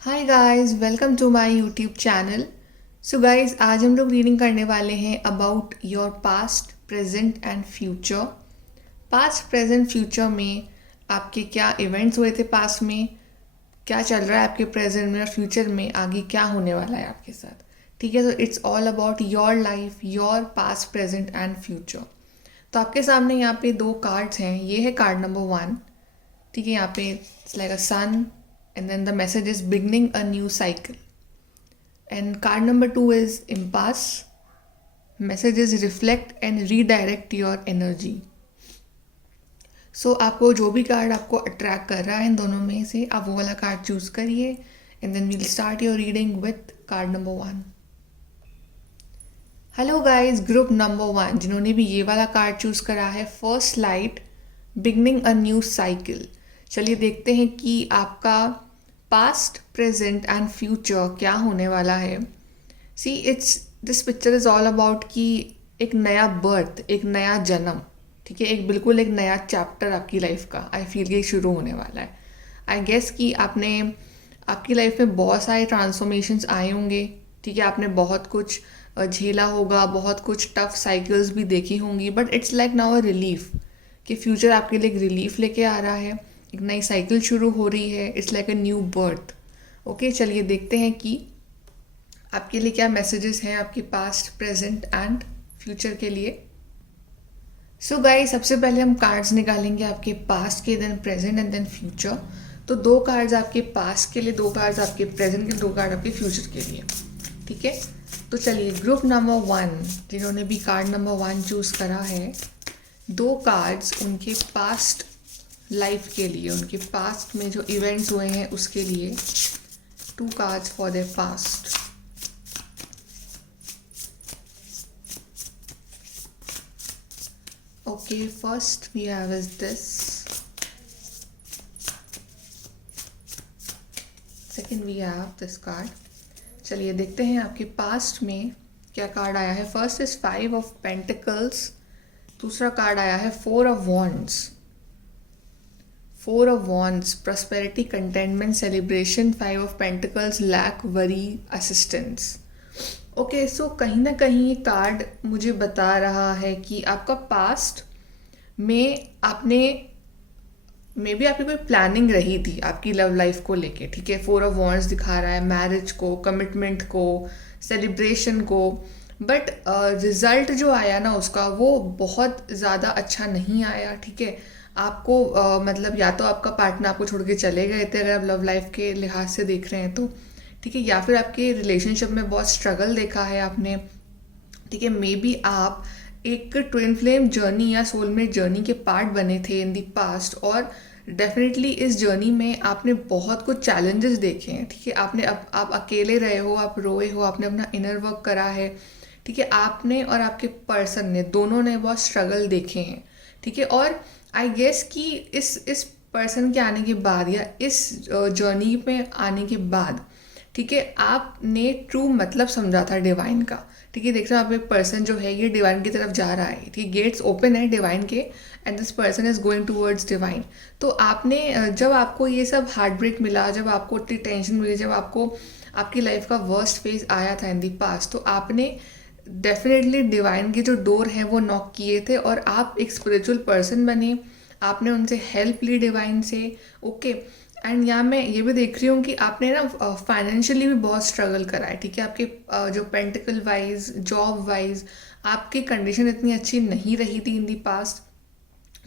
Hi guys, welcome to my YouTube channel. So guys, आज हम लोग रीडिंग करने वाले हैं about your past, present and future. Past, present, future में आपके क्या इवेंट्स हुए थे पास्ट में, क्या चल रहा है आपके प्रेजेंट में और फ्यूचर में आगे क्या होने वाला है आपके साथ। ठीक है, तो it's all about your life, your past, present and future. तो आपके सामने यहाँ पे दो कार्ड्स हैं। ये है कार्ड नंबर 1। ठीक है, यहाँ पे it's like a sun and then the message is beginning a new cycle. And card number 2 is impasse. Message is reflect and redirect your energy. So आपको जो भी कार्ड आपको अट्रैक्ट कर रहा है इन दोनों में से आप वो वाला कार्ड चूज करिए and then we'll start your reading with card number 1। Hello guys, group number 1 जिन्होंने भी ये वाला कार्ड चूज करा है, first light, beginning a new cycle. चलिए देखते हैं कि आपका पास्ट, प्रेजेंट एंड फ्यूचर क्या होने वाला है। See it's this picture is all about कि एक नया बर्थ, एक नया जन्म। ठीक है, एक बिल्कुल एक नया चैप्टर आपकी लाइफ का आई फील ये शुरू होने वाला है। आई गेस कि आपकी लाइफ में बहुत सारे ट्रांसफॉर्मेशंस आए होंगे। ठीक है, आपने बहुत कुछ झेला होगा, बहुत कुछ टफ साइकिल्स भी देखी होंगी, but it's like now a relief कि फ्यूचर आपके लिए एक रिलीफ लेके आ रहा है, एक नई साइकिल शुरू हो रही है। It's like a new birth. Okay, चलिए देखते हैं कि आपके लिए क्या मैसेजेस हैं आपके पास्ट, प्रेजेंट एंड फ्यूचर के लिए। सो गाइस, सबसे पहले हम कार्ड्स निकालेंगे आपके पास्ट के, then present and then future. तो दो कार्ड्स आपके पास्ट के लिए, दो कार्ड्स आपके प्रेजेंट के, दो कार्ड आपके फ्यूचर के लिए। ठीक है, तो चलिए ग्रुप नंबर 1 जिन्होंने भी कार्ड नंबर 1 चूज करा है, दो कार्ड्स उनके पास्ट लाइफ के लिए, उनके पास्ट में जो इवेंट्स हुए हैं उसके लिए। 2 cards for their past. Okay, first we have is this, second we have this card. चलिए देखते हैं आपके पास्ट में क्या कार्ड आया है। फर्स्ट इज 5 ऑफ पेंटिकल्स, दूसरा कार्ड आया है 4 of wands. 4 of Wands, prosperity, contentment, celebration, 5 of Pentacles, lack, worry, assistance. Okay, so कहीं ना कहीं ये कार्ड मुझे बता रहा है कि आपका पास्ट में मे बी आपकी कोई प्लानिंग रही थी आपकी लव लाइफ को लेके। ठीक है, 4 of Wands दिखा रहा है मैरिज को, कमिटमेंट को, सेलिब्रेशन को, बट रिजल्ट जो आया ना उसका वो बहुत ज़्यादा अच्छा नहीं आया। ठीक है, आपको मतलब या तो आपका पार्टनर आपको छोड़ के चले गए थे अगर आप लव लाइफ के लिहाज से देख रहे हैं तो। ठीक है, या फिर आपके रिलेशनशिप में बहुत स्ट्रगल देखा है आपने। ठीक है, मे बी आप एक ट्विन फ्लेम जर्नी या सोलमेट जर्नी के पार्ट बने थे इन दी पास्ट, और डेफिनेटली इस जर्नी में आपने बहुत कुछ चैलेंजेस देखे हैं। ठीक है, आप अकेले रहे हो, आप रोए हो, आपने अपना इनर वर्क करा है। ठीक है, आपने और आपके पर्सन ने, दोनों ने बहुत स्ट्रगल देखे हैं। ठीक है, और आई गेस कि इस पर्सन के आने के बाद या इस जर्नी में आने के बाद, ठीक है, आपने ट्रू मतलब समझा था डिवाइन का। ठीक है, देख रहे हो आप एक पर्सन जो है ये डिवाइन की तरफ जा रहा है। ठीक है, गेट्स ओपन है डिवाइन के and this person is going towards divine. तो आपने जब आपको ये सब हार्ट ब्रेक मिला, जब आपको इतनी टेंशन मिली, जब आपको आपकी लाइफ का वर्स्ट फेज आया था इन दी पास्ट, तो आपने डेफिनेटली डिवाइन के जो डोर हैं वो नॉक किए थे और आप एक स्पिरिचुअल पर्सन बने। आपने उनसे हेल्प ली डिवाइन से। ओके, एंड यहाँ मैं ये भी देख रही हूँ कि आपने ना फाइनेंशियली भी बहुत स्ट्रगल करा है। ठीक है, आपके जो पेंटिकल वाइज, जॉब वाइज आपकी कंडीशन इतनी अच्छी नहीं रही थी इन दी पास्ट,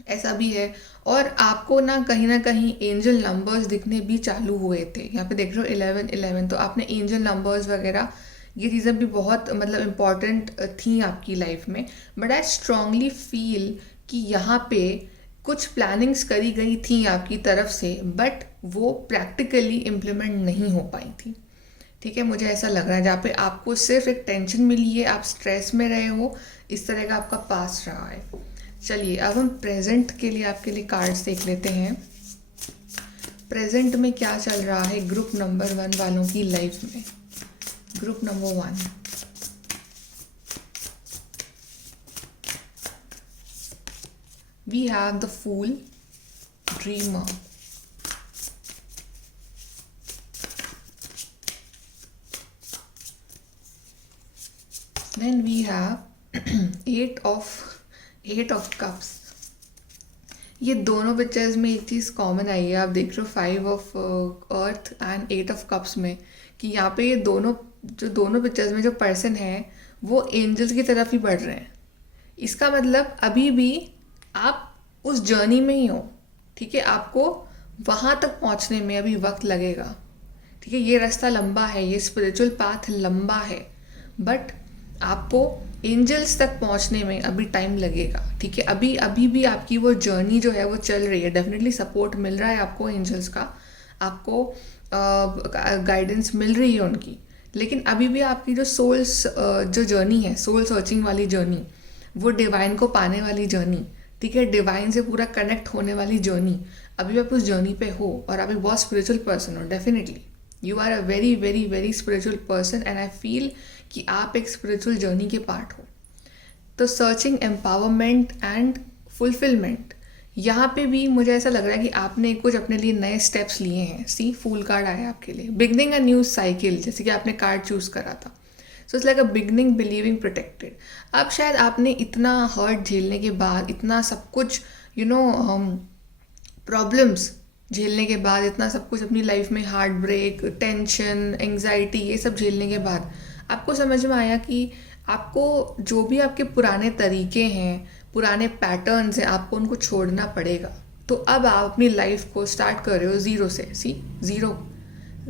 ऐसा भी है। और आपको ना कहीं एंजल नंबर्स दिखने भी चालू हुए थे। यहाँ पे देख रहे हो 11 11, तो आपने एंजल नंबर्स वगैरह ये चीज़ें भी बहुत मतलब इम्पॉर्टेंट थी आपकी लाइफ में। बट आई स्ट्रांगली फील कि यहाँ पे कुछ प्लानिंग्स करी गई थी आपकी तरफ से, बट वो प्रैक्टिकली इम्प्लीमेंट नहीं हो पाई थी। ठीक है, मुझे ऐसा लग रहा है जहाँ पे आपको सिर्फ एक टेंशन मिली है, आप स्ट्रेस में रहे हो, इस तरह का आपका पास्ट रहा है। चलिए अब हम प्रेजेंट के लिए आपके लिए कार्ड्स देख लेते हैं। प्रेजेंट में क्या चल रहा है ग्रुप नंबर 1 वालों की लाइफ में। Group number 1, we have the Fool, Dreamer, Then we have eight of cups. ये दोनों पिक्चर्स में एक चीज़ कॉमन आई है. आप देख रहे हो 5 of earth and 8 of cups में कि यहाँ पे ये दोनों पिक्चर्स में जो पर्सन है वो एंजल्स की तरफ ही बढ़ रहे हैं. इसका मतलब अभी भी आप उस जर्नी में ही हो. ठीक है, आपको वहाँ तक पहुँचने में अभी वक्त लगेगा. ठीक है, ये रास्ता लंबा है, ये स्पिरिचुअल पाथ लंबा है, बट आपको एंजल्स तक पहुंचने में अभी टाइम लगेगा. ठीक है, अभी भी आपकी वो जर्नी जो है वो चल रही है. डेफिनेटली सपोर्ट मिल रहा है आपको एंजल्स का, आपको गाइडेंस मिल रही है उनकी, लेकिन अभी भी आपकी जो जो जर्नी है, सोल सर्चिंग वाली जर्नी, वो डिवाइन को पाने वाली जर्नी, ठीक है, डिवाइन से पूरा कनेक्ट होने वाली जर्नी, अभी आप उस जर्नी पे हो और आप एक बहुत स्पिरिचुअल पर्सन हो. Definitely you are a very very very spiritual person and I feel कि आप एक स्पिरिचुअल जर्नी के पार्ट हो. तो सर्चिंग, एम्पावरमेंट एंड फुलफिलमेंट, यहाँ पे भी मुझे ऐसा लग रहा है कि आपने कुछ अपने लिए नए स्टेप्स लिए हैं. सी, फूल कार्ड आया आपके लिए. बिगनिंग अ न्यू साइकिल, जैसे कि आपने कार्ड चूज़ करा था. So it's like a beginning, believing, protected. अब शायद आपने इतना हर्ट झेलने के बाद, इतना सब कुछ प्रॉब्लम्स झेलने के बाद, इतना सब कुछ अपनी लाइफ में, हार्ट ब्रेक, टेंशन, एंग्जाइटी, ये सब झेलने के बाद आपको समझ में आया कि आपको जो भी आपके पुराने तरीके हैं, पुराने पैटर्न्स हैं, आपको उनको छोड़ना पड़ेगा. तो अब आप अपनी लाइफ को स्टार्ट कर रहे हो ज़ीरो से. See, zero,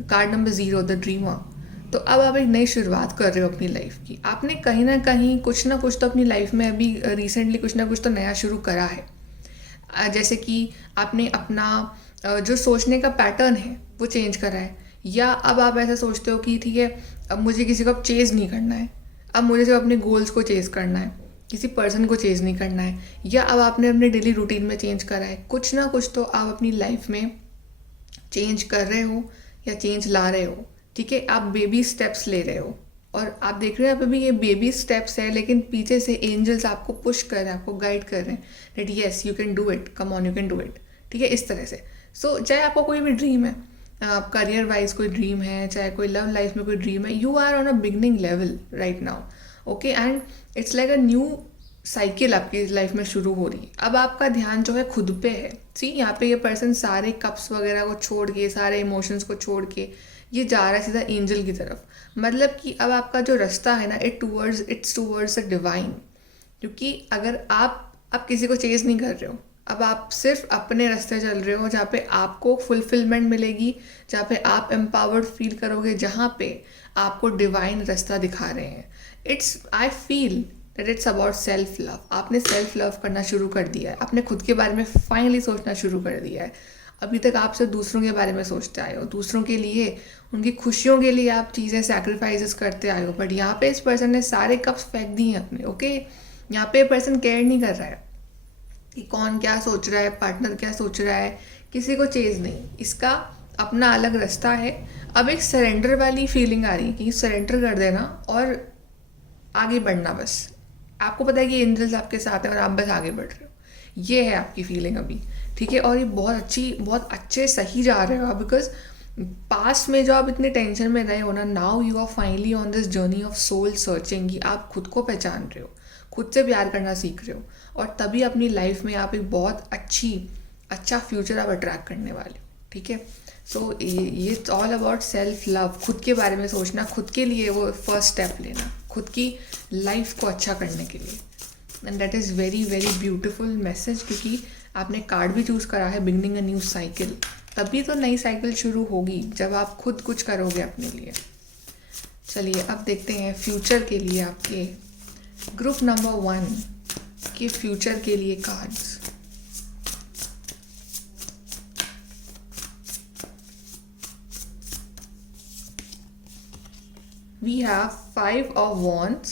card number 0, the dreamer. तो अब आप एक नई शुरुआत कर रहे हो अपनी लाइफ की. आपने कहीं ना कहीं कुछ ना कुछ तो अपनी लाइफ में अभी रिसेंटली कुछ ना कुछ तो नया शुरू करा है. जैसे कि आपने अपना जो सोचने का पैटर्न है वो चेंज करा है, या अब आप ऐसा सोचते हो कि ठीक है, अब मुझे किसी को अब चेज़ नहीं करना है, अब मुझे सिर्फ अपने गोल्स को चेज़ करना है, किसी पर्सन को चेज़ नहीं करना है, या अब आपने अपने डेली रूटीन में चेंज करा है. कुछ ना कुछ तो आप अपनी लाइफ में चेंज कर रहे हो या चेंज ला रहे हो. ठीक है, आप बेबी स्टेप्स ले रहे हो और आप देख रहे हैं अभी ये बेबी स्टेप्स है, लेकिन पीछे से एंजल्स आपको पुश कर रहे हैं, आपको गाइड कर रहे हैं that yes you can do it, come on, you can do it. ठीक है, इस तरह से. सो चाहे आपका कोई भी ड्रीम है, करियर वाइज कोई ड्रीम है, चाहे कोई लव लाइफ में कोई ड्रीम है, you are on a beginning level right now. Okay, and it's like a new cycle आपकी लाइफ में शुरू हो रही है. अब आपका ध्यान जो है खुद पे है. सी, यहाँ पे ये पर्सन सारे कप्स वगैरह को छोड़ के, सारे इमोशंस को छोड़ के ये जा रहा है सीधा एंजल की तरफ. मतलब कि अब आपका जो रास्ता है ना, इट्स टूवर्ड्स द डिवाइन. क्योंकि अगर आप किसी को चेज़ नहीं कर रहे हो, अब आप सिर्फ अपने रास्ते चल रहे हो, जहाँ पे आपको फुलफिलमेंट मिलेगी, जहाँ पे आप एम्पावर्ड फील करोगे, जहाँ पे आपको डिवाइन रास्ता दिखा रहे हैं. I feel that it's about self love. आपने सेल्फ लव करना शुरू कर दिया है, आपने खुद के बारे में फाइनली सोचना शुरू कर दिया है. अभी तक आप सिर्फ दूसरों के बारे में सोचते आए हो, दूसरों के लिए, उनकी खुशियों के लिए आप चीज़ें सैक्रिफाइसेस करते आए हो, बट यहाँ पे इस पर्सन ने सारे कप्स फेंक दिए हैं अपने. ओके, यहाँ पे पर्सन केयर नहीं कर रहा है कि कौन क्या सोच रहा है, पार्टनर क्या सोच रहा है, किसी को चेज़ नहीं. इसका अपना अलग रास्ता है. अब एक सरेंडर वाली फीलिंग आ रही है कि सरेंडर कर देना और आगे बढ़ना बस. आपको पता है कि एंजल्स आपके साथ हैं और आप बस आगे बढ़ रहे हो. ये है आपकी फीलिंग अभी. ठीक है, और ये बहुत अच्छे सही जा रहे हो, बिकॉज पास्ट में जो आप इतने टेंशन में रहे हो ना, now you are finally on this journey of soul searching. कि आप खुद को पहचान रहे हो, खुद से प्यार करना सीख रहे हो, और तभी अपनी लाइफ में आप एक बहुत अच्छा फ्यूचर आप अट्रैक्ट करने वाले हो. ठीक है, सो ये it's all about self love. खुद के बारे में सोचना, खुद के लिए वो फर्स्ट स्टेप लेना, खुद की लाइफ को अच्छा करने के लिए. And that is very very beautiful message, क्योंकि आपने कार्ड भी चूज़ करा है, बिगनिंग अ न्यू साइकिल. तभी तो नई साइकिल शुरू होगी जब आप खुद कुछ करोगे अपने लिए. चलिए अब देखते हैं फ्यूचर के लिए आपके ग्रुप नंबर 1 के फ्यूचर के लिए cards. We have 5 of Wands,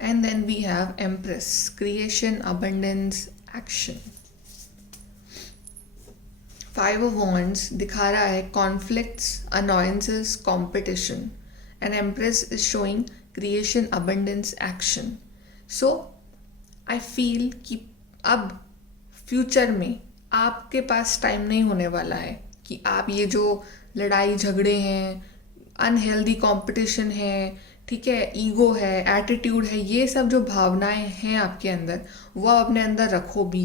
and then we have Empress, creation, abundance, action. 5 of Wands दिखा रहा है conflicts, annoyances, competition, and Empress is showing creation, abundance, action. So I feel कि अब future में आपके पास टाइम नहीं होने वाला है कि आप ये जो लड़ाई झगड़े हैं, अनहेल्दी कंपटीशन है, ठीक है, ईगो है, एटीट्यूड है, ये सब जो भावनाएं हैं आपके अंदर, वो आप अपने अंदर रखो भी।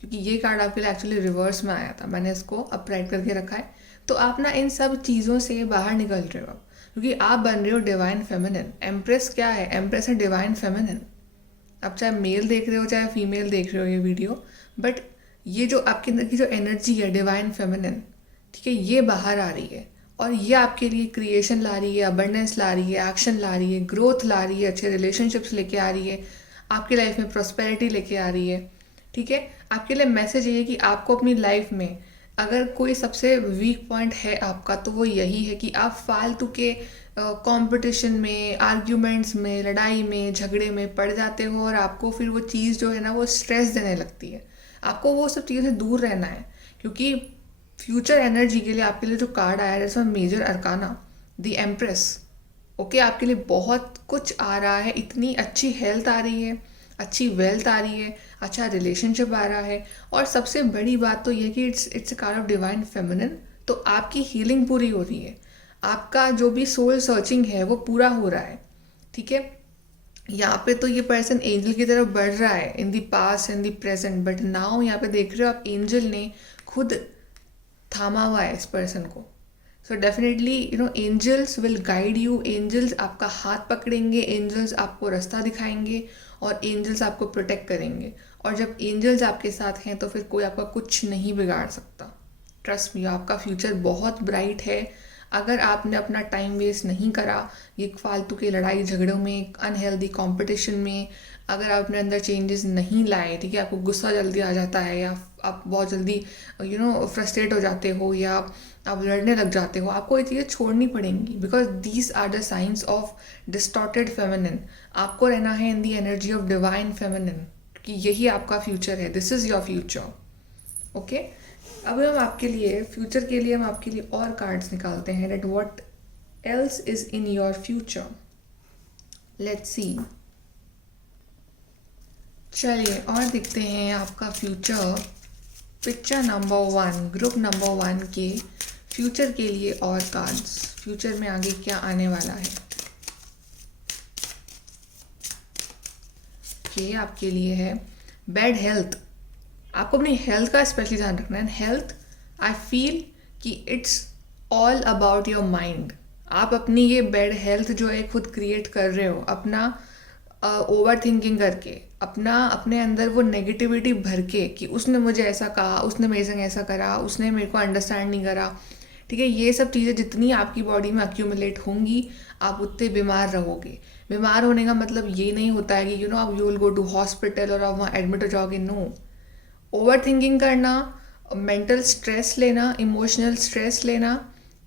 क्योंकि ये कार्ड आपके लिए एक्चुअली रिवर्स में आया था, मैंने इसको अपराइट करके रखा है। तो आप ना इन सब चीज़ों से बाहर निकल रहे हो अब, क्योंकि आप बन रहे हो डिवाइन फेमिनिन। एम्प्रेस क्या है? एम्प्रेस है डिवाइन फेमिनिन। आप चाहे मेल देख रहे हो चाहे फीमेल देख रहे हो ये वीडियो, बट ये जो आपके अंदर की जो एनर्जी है डिवाइन फेमिनिन, ठीक है, ये बाहर आ रही है और ये आपके लिए क्रिएशन ला रही है, अबंडेंस ला रही है, एक्शन ला रही है, ग्रोथ ला रही है, अच्छे रिलेशनशिप्स लेके आ रही है, आपकी लाइफ में प्रॉस्पेरिटी लेके आ रही है। ठीक है, आपके लिए मैसेज ये है कि आपको अपनी लाइफ में अगर कोई सबसे वीक पॉइंट है आपका, तो वो यही है कि आप फालतू के कंपटीशन में, आर्ग्यूमेंट्स में, लड़ाई में, झगड़े में पड़ जाते हो और आपको फिर वो चीज़ जो है ना वो स्ट्रेस देने लगती है। आपको वो सब चीज़ों से दूर रहना है, क्योंकि फ्यूचर एनर्जी के लिए आपके लिए जो कार्ड आया है, जैसे major arcana the empress. Okay, आपके लिए बहुत कुछ आ रहा है, इतनी अच्छी हेल्थ आ रही है, अच्छी वेल्थ आ रही है, अच्छा रिलेशनशिप आ रहा है, और सबसे बड़ी बात तो ये कि it's a card of divine feminine. तो आपकी हीलिंग पूरी हो रही है, आपका जो भी सोल सर्चिंग है वो पूरा हो रहा है। ठीक है, यहाँ पे तो ये पर्सन एंजल की तरफ बढ़ रहा है in the past and the present, but now यहाँ पे देख रहे हो आप एंजल ने खुद थामा हुआ है इस पर्सन को। So definitely angels will guide you, angels आपका हाथ पकड़ेंगे, एंजल्स आपको रास्ता दिखाएंगे और एंजल्स आपको प्रोटेक्ट करेंगे। और जब एंजल्स आपके साथ हैं तो फिर कोई आपका कुछ नहीं बिगाड़ सकता। ट्रस्ट मी, आपका फ्यूचर बहुत ब्राइट है। अगर आपने अपना टाइम वेस्ट नहीं करा ये फालतू के लड़ाई झगड़ों में, अनहेल्दी कंपटीशन में, अगर आप अपने अंदर चेंजेस नहीं लाए, ठीक है, आपको गुस्सा जल्दी आ जाता है, या आप बहुत जल्दी फ्रस्ट्रेट हो जाते हो, या आप लड़ने लग जाते हो, आपको ये चीज़ें छोड़नी पड़ेंगी, because these are the science of distorted feminine. आपको रहना है in the energy of divine feminine, कि यही आपका फ्यूचर है, this is your future. Okay, अब हम आपके लिए फ्यूचर के लिए हम आपके लिए और कार्ड्स निकालते हैं, that what else is in your future. Let's see, चलिए और देखते हैं आपका future. Picture number 1, group number 1 के फ्यूचर के लिए और कार्ड्स, फ्यूचर में आगे क्या आने वाला है। ये आपके लिए है बैड हेल्थ। आपको अपनी हेल्थ का स्पेशली ध्यान रखना है। हेल्थ, आई फील कि it's all about your mind. आप अपनी ये बैड हेल्थ जो है खुद क्रिएट कर रहे हो, अपना ओवर थिंकिंग करके, अपने अंदर वो नेगेटिविटी भर के कि उसने मुझे ऐसा कहा, उसने मेरे संग ऐसा करा, उसने मेरे को अंडरस्टैंड नहीं करा। ठीक है, ये सब चीज़ें जितनी आपकी बॉडी में अक्यूमुलेट होंगी, आप उतने बीमार रहोगे। बीमार होने का मतलब ये नहीं होता है कि आप you will go to hospital और आप वहाँ एडमिट हो जाओगे। नो, ओवर थिंकिंग करना, मेंटल स्ट्रेस लेना, इमोशनल स्ट्रेस लेना,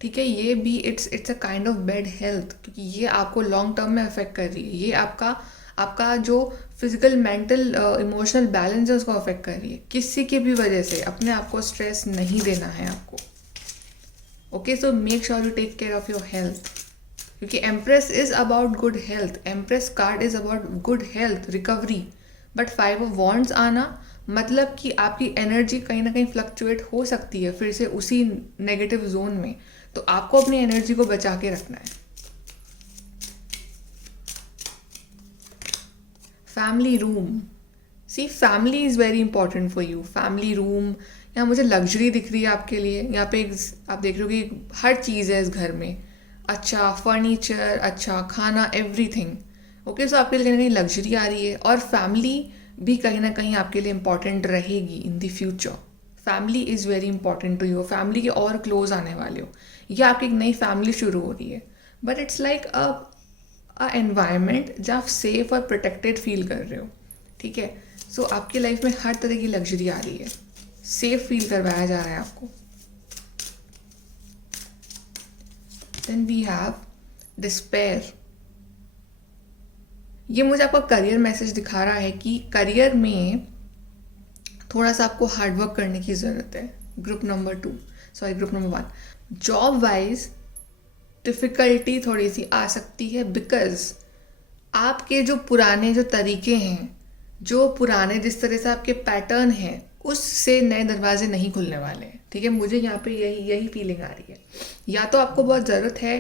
ठीक है, ये भी it's a kind of bad health, क्योंकि ये आपको लॉन्ग टर्म में अफेक्ट कर रही है। ये आपका जो फिजिकल, मेंटल, इमोशनल बैलेंस है उसको अफेक्ट कर रही है। किसी की भी वजह से अपने आप को स्ट्रेस नहीं देना है आपको। Okay, so make sure you take care of your health, क्योंकि Empress is about good health. Empress card is about good health, recovery. But 5 of wands आना मतलब कि आपकी एनर्जी कहीं ना कहीं फ्लक्चुएट हो सकती है फिर से उसी नेगेटिव जोन में, तो आपको अपनी एनर्जी को बचा के रखना है। Family room, see family is very important for you. Family room, यहाँ मुझे लग्जरी दिख रही है आपके लिए। यहाँ पे आप देख रहे हो कि हर चीज़ है इस घर में, अच्छा फर्नीचर, अच्छा खाना, एवरीथिंग। ओके, सो आपके लिए कहीं ना कहीं लग्जरी आ रही है, और फैमिली भी कहीं ना कहीं आपके लिए इंपॉर्टेंट रहेगी in the future. Family is very important to you. Family के और क्लोज आने वाले हो, या आपकी एक नई फैमिली शुरू हो रही है, but it's like a environment जहाँ आप सेफ और प्रोटेक्टेड फील कर रहे हो। ठीक है, सो आपकी लाइफ में हर तरह की लग्जरी आ रही है, सेफ फील करवाया जा रहा है आपको। Then we have despair. ये मुझे आपका करियर मैसेज दिखा रहा है कि करियर में थोड़ा सा आपको हार्डवर्क करने की ज़रूरत है। Group number 1, job wise difficulty थोड़ी सी आ सकती है, बिकॉज आपके जो पुराने जो तरीके हैं, जो पुराने जिस तरह से आपके पैटर्न हैं, उससे नए दरवाजे नहीं खुलने वाले हैं। ठीक है, मुझे यहाँ पे यही यही फीलिंग आ रही है। या तो आपको बहुत ज़रूरत है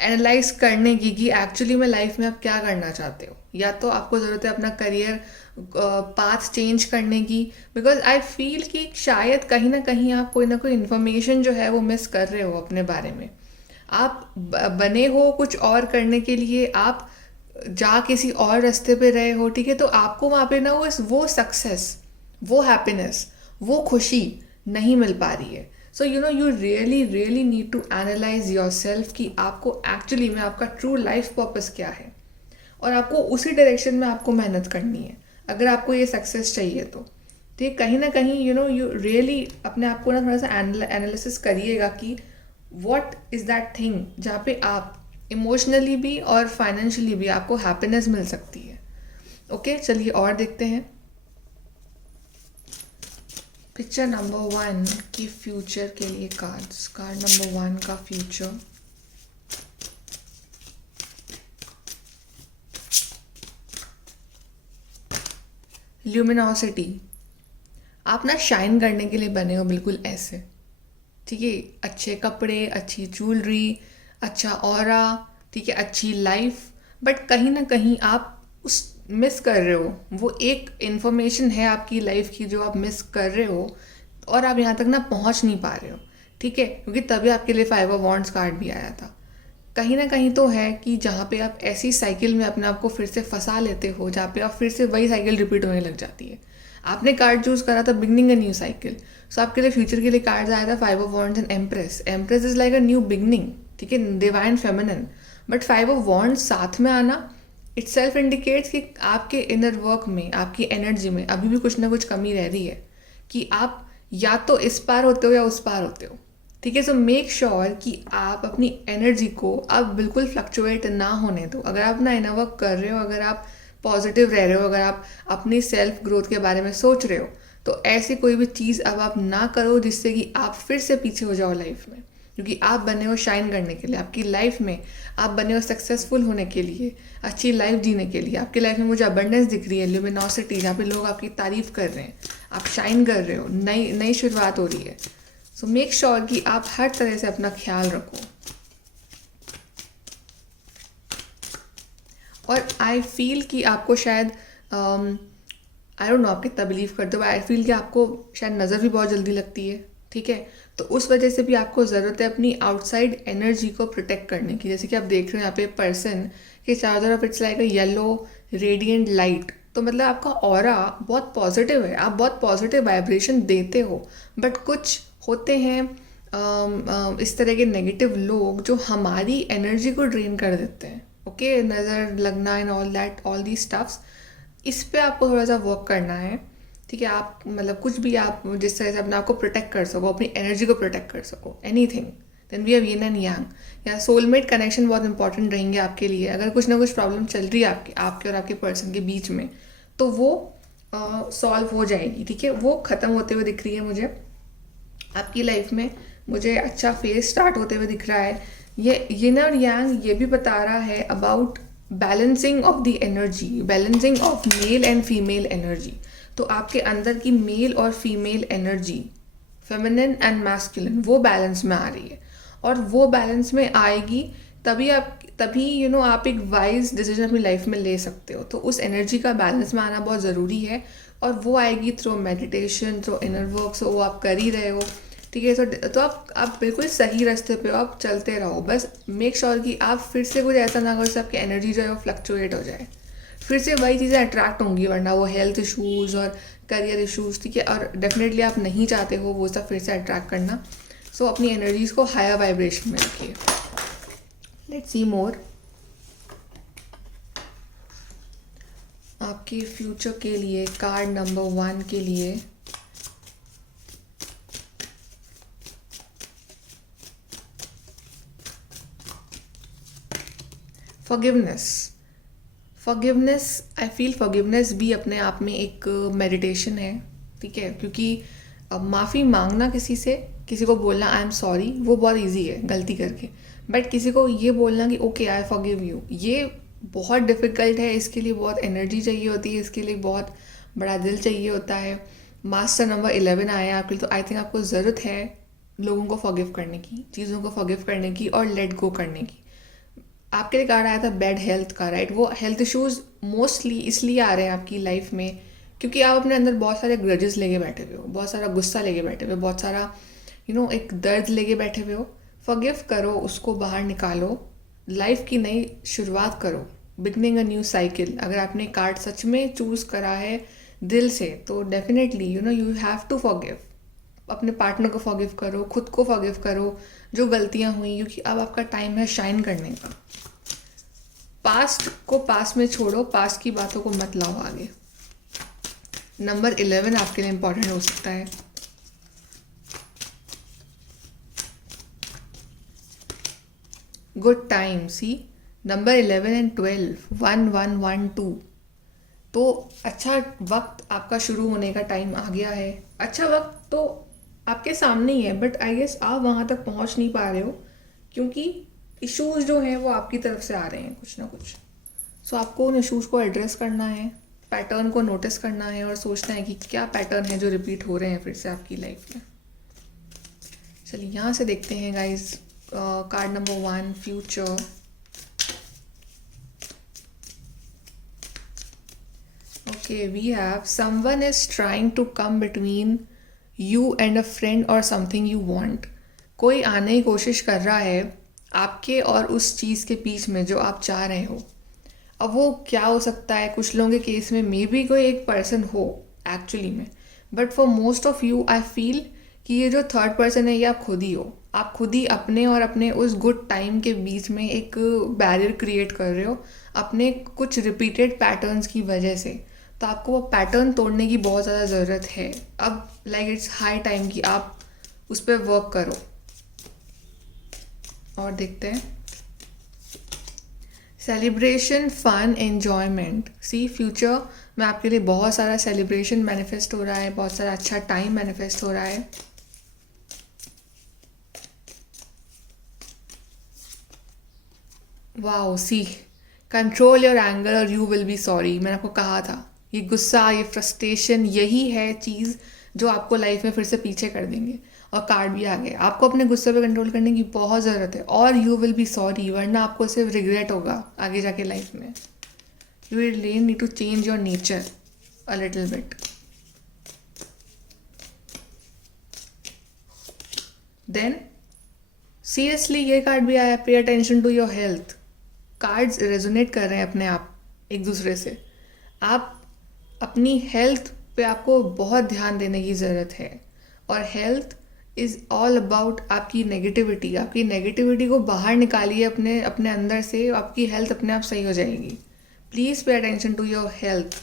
एनालाइज करने की कि एक्चुअली में लाइफ में आप क्या करना चाहते हो, या तो आपको ज़रूरत है अपना करियर पाथ चेंज करने की। बिकॉज आई फील कि शायद कहीं ना कहीं आप कोई ना कोई इन्फॉर्मेशन जो है वो मिस कर रहे हो अपने बारे में। आप बने हो कुछ और करने के लिए, आप जा किसी और रास्ते पे रहे हो। ठीक है, तो आपको वहाँ पे ना वो सक्सेस, वो हैप्पीनेस, वो खुशी नहीं मिल पा रही है। So you really really need to analyse your self कि आपको एक्चुअली में आपका ट्रू लाइफ पर्पस क्या है, और आपको उसी डायरेक्शन में आपको मेहनत करनी है अगर आपको ये सक्सेस चाहिए तो। ये कहीं ना कहीं यू रियली अपने आप को ना थोड़ा सा एनालिसिस करिएगा कि व्हाट इज़ दैट थिंग जहाँ पे आप इमोशनली भी और फाइनेंशियली भी आपको हैप्पीनेस मिल सकती है। ओके, चलिए और देखते हैं। पिक्चर नंबर 1 की फ्यूचर के लिए कार्ड्स। कार्ड नंबर 1 का फ्यूचर। ल्यूमिनोसिटी। आप ना शाइन करने के लिए बने हो, बिल्कुल ऐसे। ठीक है, अच्छे कपड़े, अच्छी ज्वेलरी, अच्छा ऑरा, ठीक है, अच्छी लाइफ। बट कहीं ना कहीं आप उस मिस कर रहे हो, वो एक इन्फॉर्मेशन है आपकी लाइफ की जो आप मिस कर रहे हो, और आप यहाँ तक ना पहुँच नहीं पा रहे हो। ठीक है, क्योंकि तभी आपके लिए 5 ऑफ वॉन्ड्स कार्ड भी आया था। कहीं ना कहीं तो है कि जहाँ पे आप ऐसी साइकिल में अपने आप को फिर से फंसा लेते हो, जहाँ पे आप फिर से वही साइकिल रिपीट होने लग जाती है। आपने कार्ड चूज करा था बिगनिंग अ न्यू साइकिल, सो आपके लिए फ्यूचर के लिए कार्ड आया था 5 of wands and empress. Empress is like a new beginning, ठीक है, divine feminine. But 5 of wands साथ में आना इट सेल्फ इंडिकेट्स कि आपके इनर वर्क में, आपकी एनर्जी में अभी भी कुछ ना कुछ कमी रह रही है, कि आप या तो इस पार होते हो या उस पार होते हो। ठीक है, सो मेक श्योर कि आप अपनी एनर्जी को आप बिल्कुल फ्लक्चुएट ना होने दो। अगर आप अपना इनर वर्क कर रहे हो, अगर आप पॉजिटिव रह रहे हो, अगर आप अपनी सेल्फ ग्रोथ के बारे में सोच रहे हो, तो ऐसी कोई भी चीज़ अब आप ना करो जिससे कि आप फिर से पीछे हो जाओ लाइफ में। क्योंकि आप बने हो शाइन करने के लिए, आपकी लाइफ में आप बने हो सक्सेसफुल होने के लिए, अच्छी लाइफ जीने के लिए। आपकी लाइफ में मुझे अबंडेंस दिख रही है, ल्यूमिनोसिटी, जहाँ पे लोग आपकी तारीफ कर रहे हैं, आप शाइन कर रहे हो, नई नई शुरुआत हो रही है। सो मेक श्योर कि आप हर तरह से अपना ख्याल रखो। और आई फील कि आपको शायद आई डोंट नो आप कितना बिलीव करते हो, आई फील कि आपको शायद नज़र भी बहुत जल्दी लगती है। ठीक है, तो उस वजह से भी आपको ज़रूरत है अपनी आउटसाइड एनर्जी को प्रोटेक्ट करने की। जैसे कि आप देख रहे हो यहाँ पे पर्सन के चारों तरफ it's like a yellow radiant light, तो मतलब आपका ऑरा बहुत पॉजिटिव है, आप बहुत पॉजिटिव वाइब्रेशन देते हो। बट कुछ होते हैं इस तरह के नेगेटिव लोग जो हमारी एनर्जी को ड्रेन कर देते हैं। ओके, नज़र लगना and all that, all the stuffs, इस पे आपको थोड़ा सा वर्क करना है। ठीक है, आप मतलब कुछ भी आप जिस तरह से अपने आप को प्रोटेक्ट कर सको, अपनी एनर्जी को प्रोटेक्ट कर सको, anything. Then we have yin and yang. या सोलमेट कनेक्शन बहुत इंपॉर्टेंट रहेंगे आपके लिए। अगर कुछ ना कुछ प्रॉब्लम चल रही है आपके और आपके पर्सन के बीच में, तो वो सॉल्व हो जाएगी। ठीक है, वो ख़त्म होते हुए दिख रही है मुझे आपकी लाइफ में। मुझे अच्छा फेज स्टार्ट होते हुए दिख रहा है। ये यिन और यांग ये भी बता रहा है about balancing of the energy, balancing of male and female energy. तो आपके अंदर की मेल और female energy, feminine and masculine, वो बैलेंस में आ रही है। और वो बैलेंस में आएगी तभी आप एक वाइज डिसीजन अपनी लाइफ में ले सकते हो। तो उस एनर्जी का बैलेंस में आना बहुत ज़रूरी है, और वो आएगी through meditation, through inner work. So वो आप कर ही रहे हो। ठीक है, तो आप बिल्कुल सही रास्ते पे हो, आप चलते रहो। बस मेक श्योर कि आप फिर से कुछ ऐसा ना करो जिससे आपकी एनर्जी जो है वो फ्लक्चुएट हो जाए, फिर से वही चीज़ें अट्रैक्ट होंगी, वरना वो हेल्थ इशूज़ और करियर इशूज़। ठीक है, और डेफिनेटली आप नहीं चाहते हो वो सब फिर से अट्रैक्ट करना। सो अपनी एनर्जीज़ को हायर वाइब्रेशन में रखिए। लेट्स सी मोर। आपके फ्यूचर के लिए कार्ड नंबर 1 के लिए फॉरगिवनेस। आई फील फॉरगिवनेस भी अपने आप में एक मेडिटेशन है। ठीक है, क्योंकि माफ़ी मांगना किसी को बोलना आई एम सॉरी, वो बहुत इजी है गलती करके। बट किसी को ये बोलना कि ओके आई फॉरगिव यू, ये बहुत डिफ़िकल्ट है। इसके लिए बहुत एनर्जी चाहिए होती है, इसके लिए बहुत बड़ा दिल चाहिए होता है। मास्टर नंबर 11 आया है आपके लिए, तो आई थिंक आपको ज़रूरत है लोगों को फॉरगिव करने की, चीज़ों को फॉरगिव करने की और लेट गो करने की। आपके लिए कार्ड आया था बैड हेल्थ का, राइट? वो हेल्थ इश्यूज मोस्टली इसलिए आ रहे हैं आपकी लाइफ में क्योंकि आप अपने अंदर बहुत सारे ग्रजेस लेके बैठे हुए हो, बहुत सारा गुस्सा लेके बैठे हुए हो, बहुत सारा एक दर्द लेके बैठे हुए हो। फॉरगिव करो, उसको बाहर निकालो, लाइफ की नई शुरुआत करो, बिगनिंग अ न्यू साइकिल। अगर आपने कार्ड सच में चूज़ करा है दिल से तो definitely you have to forgive. अपने पार्टनर को फॉरगिव करो, खुद को फॉरगिव करो जो गलतियां हुई, क्योंकि अब आपका टाइम है शाइन करने का। पास्ट को पास्ट में छोड़ो, पास्ट की बातों को मत लाओ आगे। नंबर 11 आपके लिए इंपॉर्टेंट हो सकता है। Good time, see number 11 and 12 1112, तो अच्छा वक्त आपका शुरू होने का टाइम आ गया है। अच्छा वक्त तो आपके सामने ही है, बट आई गेस आप वहाँ तक पहुँच नहीं पा रहे हो क्योंकि इश्यूज जो हैं वो आपकी तरफ से आ रहे हैं कुछ ना कुछ। सो आपको उन इश्यूज को एड्रेस करना है, पैटर्न को नोटिस करना है और सोचना है कि क्या पैटर्न है जो रिपीट हो रहे हैं फिर से आपकी लाइफ में। चलिए यहाँ से देखते हैं guys, card number 1 future. Okay, we have someone is trying to come between you and a friend or something you want. कोई आने की कोशिश कर रहा है आपके और उस चीज़ के बीच में जो आप चाह रहे हो। अब वो क्या हो सकता है? कुछ लोगों के केस में मे बी कोई एक पर्सन हो एक्चुअली में, but for most of you I feel कि ये जो थर्ड पर्सन है ये आप खुद ही हो। आप खुद ही अपने और अपने उस गुड टाइम के बीच में एक बैरियर क्रिएट कर रहे हो अपने कुछ रिपीटेड पैटर्न्स की वजह से। तो आपको वो पैटर्न तोड़ने की बहुत ज़्यादा ज़रूरत है अब। लाइक इट्स हाई टाइम कि आप उस पर वर्क करो। और देखते हैं सेलिब्रेशन, फन, एन्जॉयमेंट। सी फ्यूचर में आपके लिए बहुत सारा सेलिब्रेशन मैनिफेस्ट हो रहा है, बहुत सारा अच्छा टाइम मैनिफेस्ट हो रहा है। Wow, see control your anger और यू विल बी सॉरी। मैंने आपको कहा था ये गुस्सा, ये फ्रस्ट्रेशन, यही है चीज़ जो आपको लाइफ में फिर से पीछे कर देंगे। और कार्ड भी आ गए, आपको अपने गुस्से पे कंट्रोल करने की बहुत ज़रूरत है और यू विल बी सॉरी, वरना आपको सिर्फ रिग्रेट होगा आगे जाके लाइफ में। You will really need to change your nature a little bit. Then seriously ये कार्ड भी आया, pay attention to your health. Cards resonate कर रहे हैं अपने आप एक दूसरे से। आप अपनी हेल्थ पे आपको बहुत ध्यान देने की ज़रूरत है। और हेल्थ इज़ ऑल अबाउट आपकी नेगेटिविटी। आपकी नेगेटिविटी को बाहर निकालिए अपने अपने अंदर से, आपकी हेल्थ अपने आप सही हो जाएगी। Please pay attention to your health,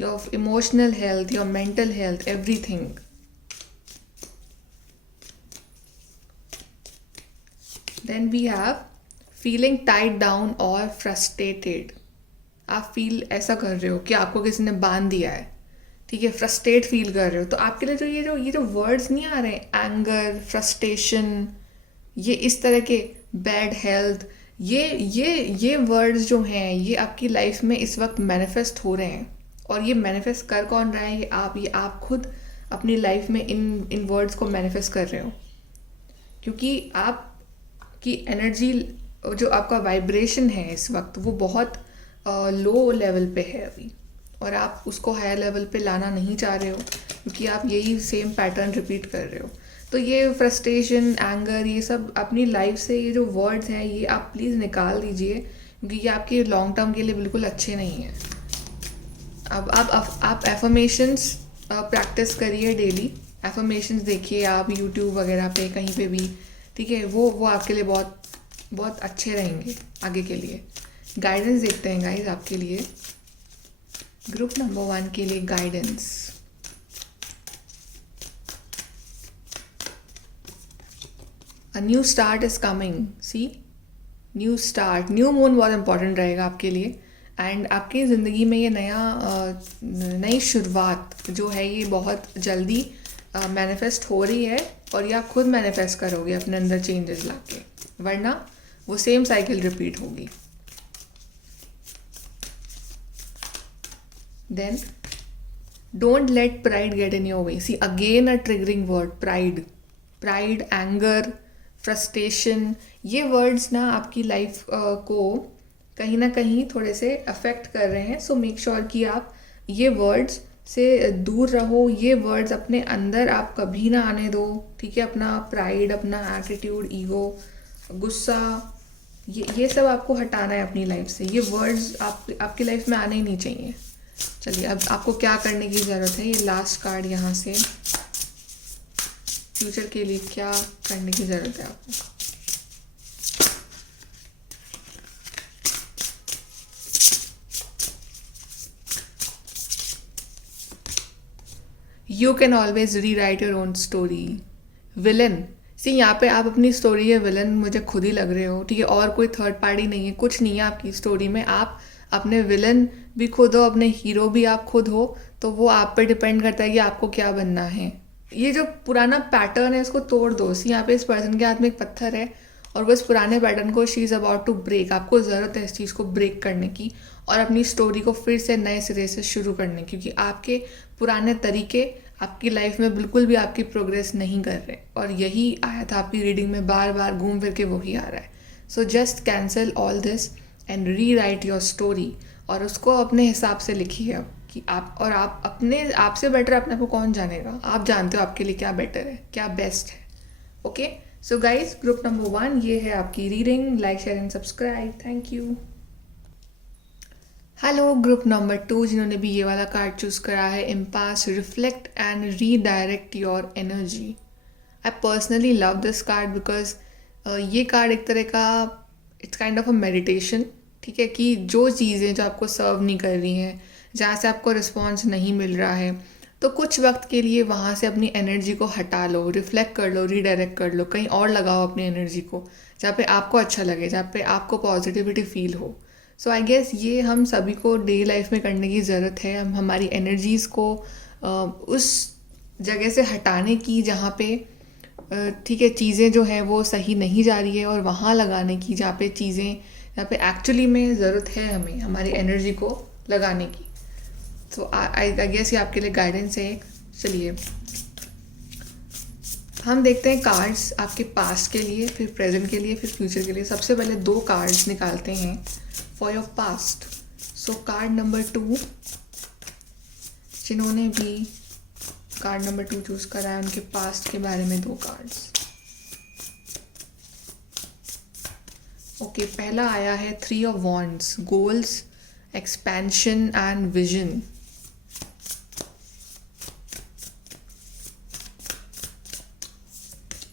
your emotional health, your mental health, everything. Then we have feeling tied down और फ्रस्ट्रेटेड। आप फील ऐसा कर रहे हो कि आपको किसी ने बांध दिया है, ठीक है, फ्रस्ट्रेट फील कर रहे हो। तो आपके लिए ये जो वर्ड्स नहीं आ रहे, एंगर, फ्रस्ट्रेशन, ये इस तरह के बैड हेल्थ, ये वर्ड्स जो हैं ये आपकी लाइफ में इस वक्त मैनिफेस्ट हो रहे हैं। और ये मैनिफेस्ट कर कौन रहा है? ये आप खुद अपनी लाइफ में इन वर्ड्स को मैनिफेस्ट कर रहे हो, क्योंकि आपकी एनर्जी, जो आपका वाइब्रेशन है इस वक्त, वो बहुत लो लेवल पे है अभी, और आप उसको हायर लेवल पे लाना नहीं चाह रहे हो क्योंकि आप यही सेम पैटर्न रिपीट कर रहे हो। तो ये फ्रस्ट्रेशन, एंगर, ये सब अपनी लाइफ से, ये जो वर्ड्स हैं ये आप प्लीज़ निकाल दीजिए क्योंकि ये आपके लॉन्ग टर्म के लिए बिल्कुल अच्छे नहीं हैं। अब आप एफर्मेशंस प्रैक्टिस करिए डेली। एफर्मेशंस देखिए आप यूट्यूब वगैरह पे कहीं पे भी, ठीक है, वो आपके लिए बहुत बहुत अच्छे रहेंगे आगे के लिए। गाइडेंस देखते हैं गाइज आपके लिए, ग्रुप नंबर 1 के लिए guidance. A new start is coming. See new start, new moon बहुत इंपॉर्टेंट रहेगा आपके लिए। एंड आपकी ज़िंदगी में ये नई शुरुआत जो है ये बहुत जल्दी मैनिफेस्ट हो रही है, और ये आप खुद मैनिफेस्ट करोगे अपने अंदर चेंजेस लाके, वरना वो सेम साइकिल रिपीट होगी। Then don't let pride get in your way. See again a triggering word, pride, anger, frustration, ये वर्ड्स ना आपकी लाइफ को कहीं ना कहीं थोड़े से अफेक्ट कर रहे हैं. सो मेक श्योर कि आप ये वर्ड्स से दूर रहो. ये वर्ड्स अपने अंदर आप कभी ना आने दो. ठीक है, अपना प्राइड, अपना एटीट्यूड, ईगो, गुस्सा, ये सब आपको हटाना है अपनी लाइफ से. ये वर्ड्स आपकी लाइफ में आने ही नहीं चाहिए. चलिए, अब आपको क्या करने की ज़रूरत है, ये लास्ट कार्ड यहाँ से फ्यूचर के लिए क्या करने की ज़रूरत है आपको. You can always rewrite your own story. Villain, see यहाँ पे आप अपनी स्टोरी है विलन मुझे खुद ही लग रहे हो. ठीक है, और कोई थर्ड पार्टी नहीं है, कुछ नहीं है आपकी स्टोरी में. आप अपने विलन भी खुद हो, अपने हीरो भी आप खुद हो. तो वो आप पे डिपेंड करता है कि आपको क्या बनना है. ये जो पुराना पैटर्न है इसको तोड़ दो. सी यहाँ पे इस पर्सन के हाथ में एक पत्थर है और वो इस पुराने पैटर्न को she is about to break. आपको ज़रूरत है इस चीज़ को ब्रेक करने की और अपनी स्टोरी को फिर से नए सिरे से शुरू करने की, क्योंकि आपके पुराने तरीके आपकी लाइफ में बिल्कुल भी आपकी प्रोग्रेस नहीं कर रहे. और यही आया था आपकी रीडिंग में, बार बार घूम फिर के वही आ रहा है. So just cancel all this and re right your story. और उसको अपने हिसाब से लिखिए अब कि आप अपने आप से बेटर अपने को कौन जानेगा. आप जानते हो आपके लिए क्या बेटर है, क्या बेस्ट है. Okay, so guys, group number 1 ये है आपकी reading. Like, share and subscribe. Thank you. Hello group number 2 जिन्होंने भी ये वाला कार्ड चूज़ करा है, impasse, reflect and redirect your energy. I personally love this card because ये कार्ड एक तरह का it's kind of a meditation. ठीक है, कि जो चीज़ें जो आपको सर्व नहीं कर रही हैं, जहाँ से आपको रिस्पॉन्स नहीं मिल रहा है, तो कुछ वक्त के लिए वहाँ से अपनी एनर्जी को हटा लो, रिफ्लेक्ट कर लो, रीडायरेक्ट कर लो, कहीं और लगाओ अपनी एनर्जी को जहाँ पे आपको अच्छा लगे, जहाँ पे आपको पॉजिटिविटी फील हो. सो आई गेस ये हम सभी को डे लाइफ में करने की ज़रूरत है. हम हमारी एनर्जीज़ को उस जगह से हटाने की जहाँ पे ठीक है चीज़ें जो हैं वो सही नहीं जा रही है, और वहाँ लगाने की जहाँ पे चीज़ें, जहाँ पे एक्चुअली में ज़रूरत है हमें हमारी एनर्जी को लगाने की. सो आई गेस ये आपके लिए गाइडेंस है. चलिए हम देखते हैं कार्ड्स आपके पास्ट के लिए, फिर प्रेजेंट के लिए, फिर फ्यूचर के लिए. सबसे पहले 2 कार्ड्स निकालते हैं for your past. So card number 2, जिन्होंने भी कार्ड नंबर 2 चूज़ करा है उनके पास्ट के बारे में 2 कार्ड्स. ओके, पहला आया है 3 of wands, goals, expansion and vision.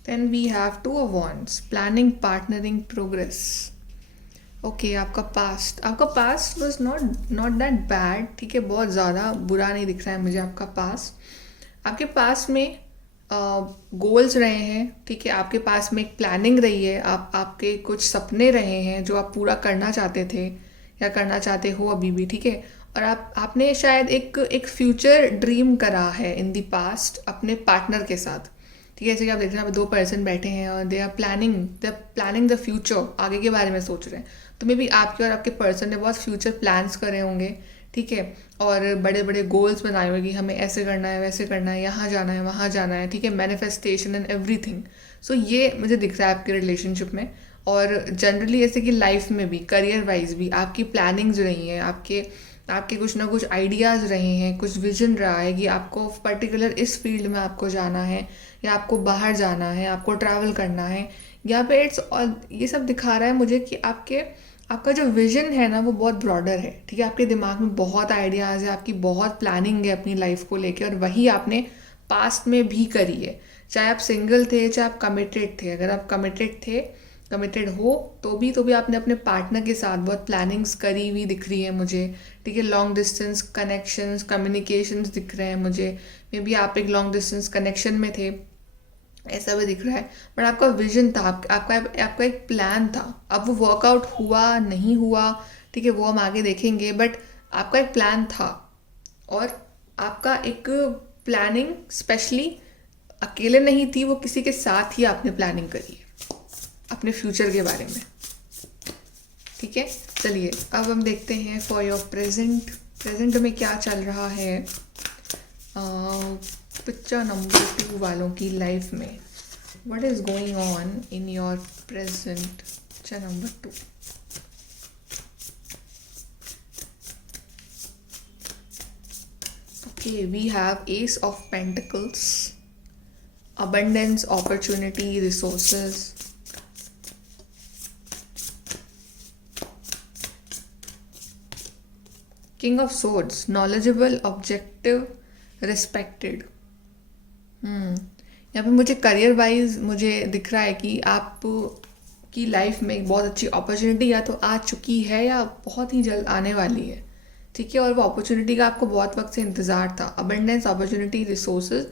Then we have 2 of wands, planning, partnering, progress. Okay, आपका past was not that bad. ठीक है, बहुत ज़्यादा बुरा नहीं दिख रहा है मुझे आपका पास्ट. आपके पास में गोल्स रहे हैं. ठीक है, आपके पास में एक प्लानिंग रही है, आपके कुछ सपने रहे हैं जो आप पूरा करना चाहते थे या करना चाहते हो अभी भी. ठीक है, और आपने शायद एक फ्यूचर ड्रीम करा है इन द पास्ट अपने पार्टनर के साथ. ठीक है, जैसे कि आप देख रहे हैं 2 पर्सन बैठे हैं और they are planning the future, आगे के बारे में सोच रहे हैं. तो मे बी आपके और आपके पर्सन ने बहुत फ्यूचर प्लान्स करे होंगे. ठीक है, और बड़े बड़े गोल्स बनाए होंगे कि हमें ऐसे करना है, वैसे करना है, यहाँ जाना है, वहाँ जाना है. ठीक है, मैनिफेस्टेशन एंड एवरीथिंग. सो ये मुझे दिख रहा है आपके रिलेशनशिप में. और जनरली ऐसे कि लाइफ में भी, करियर वाइज भी आपकी प्लानिंग्स रही हैं, आपके कुछ ना कुछ आइडियाज़ रहे हैं, कुछ विजन रहा है कि आपको पर्टिकुलर इस फील्ड में आपको जाना है, या आपको बाहर जाना है, आपको ट्रैवल करना है. यहाँ पे ये सब दिखा रहा है मुझे कि आपका जो विजन है ना वो बहुत ब्रॉडर है. ठीक है, आपके दिमाग में बहुत आइडियाज़ है, आपकी बहुत प्लानिंग है अपनी लाइफ को लेके, और वही आपने पास्ट में भी करी है. चाहे आप सिंगल थे, चाहे आप कमिटेड थे. अगर आप कमिटेड हो तो भी आपने अपने पार्टनर के साथ बहुत प्लानिंग्स करी हुई दिख रही है मुझे. ठीक है, लॉन्ग डिस्टेंस कनेक्शंस, कम्युनिकेशंस दिख रहे हैं मुझे. मे बी आप एक लॉन्ग डिस्टेंस कनेक्शन में थे, ऐसा भी दिख रहा है. बट आपका विजन था, आपका एक प्लान था. अब वो वर्कआउट हुआ नहीं हुआ, ठीक है, वो हम आगे देखेंगे. बट आपका एक प्लान था, और आपका एक प्लानिंग स्पेशली अकेले नहीं थी, वो किसी के साथ ही आपने प्लानिंग करी है अपने फ्यूचर के बारे में. ठीक है, चलिए अब हम देखते हैं फॉर योर प्रेजेंट में क्या चल रहा है. पिक्चर नंबर 2 वालों की लाइफ में what is going on in your present. Picture number 2. Okay, we have Ace of Pentacles, abundance, opportunity, resources. King of Swords, knowledgeable, objective, respected. यहाँ पे मुझे करियर वाइज मुझे दिख रहा है कि आप की लाइफ में एक बहुत अच्छी अपॉर्चुनिटी या तो आ चुकी है या बहुत ही जल्द आने वाली है. ठीक है, और वो अपॉर्चुनिटी का आपको बहुत वक्त से इंतज़ार था. अबंडेंस, अपॉर्चुनिटी, रिसोर्सेज,